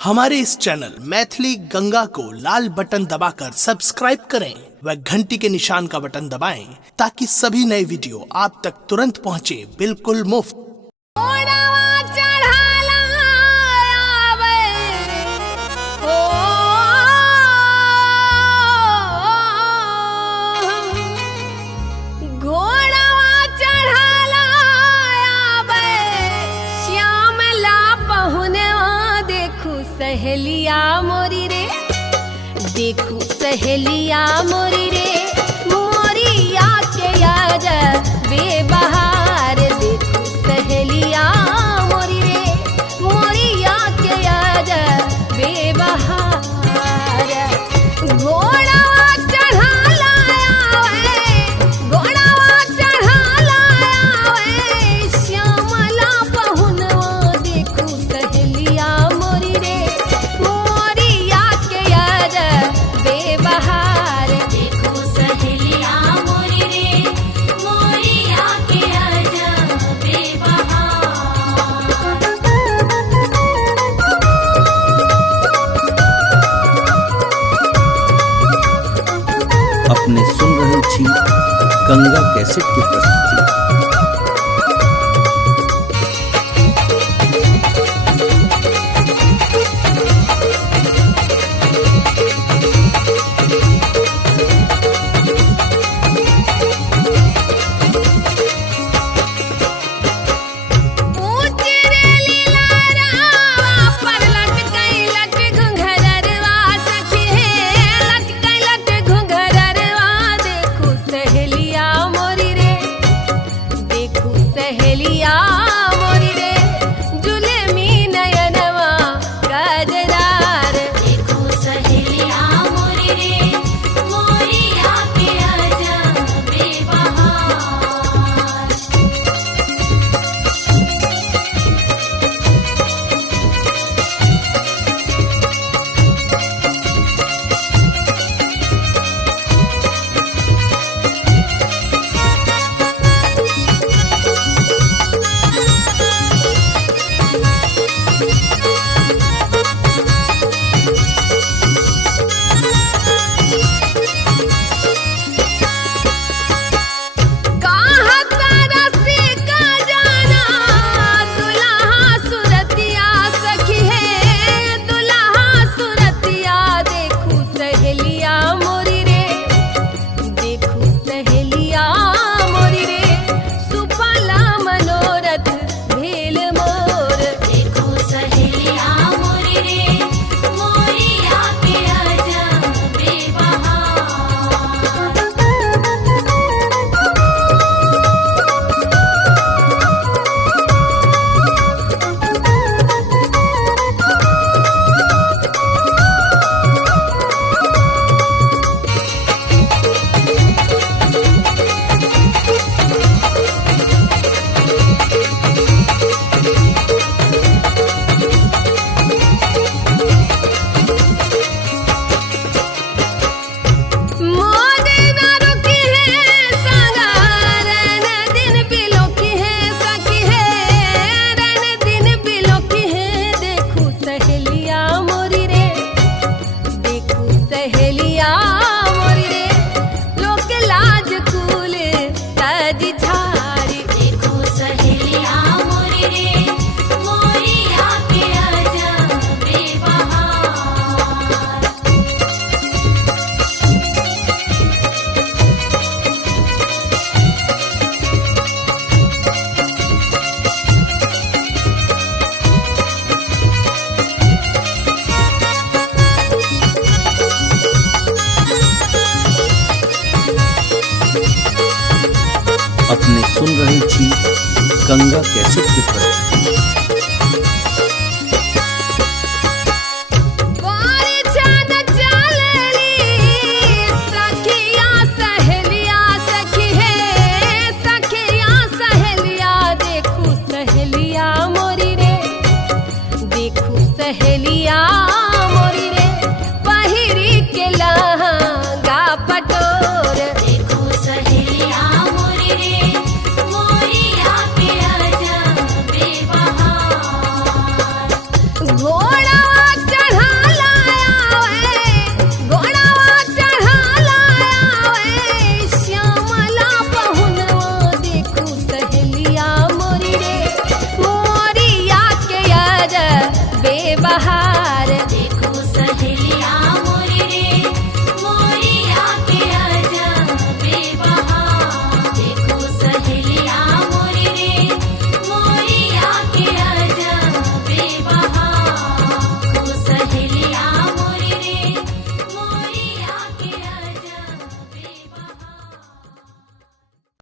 हमारे इस चैनल मैथिली गंगा को लाल बटन दबाकर सब्सक्राइब करें व घंटी के निशान का बटन दबाएं ताकि सभी नए वीडियो आप तक तुरंत पहुंचे बिल्कुल मुफ्त। सहेलिया मोरी रे देखू सहेलिया मोरी रे मोरिया के याद बेबहार देखू सहेलिया मोरी रे मोरिया के याद बेबहार घोड़ावा चढ़ा लाया घोड़ावा चढ़ा लाया श्यामला पहुनवा देखू सहेलिया मोरी रे अपने सुन रहे छी गंगा कैसेट की प्रस्तुति। अपने सुन रहे छी गंगा कैसेट की प्रस्तुति। सहेलिया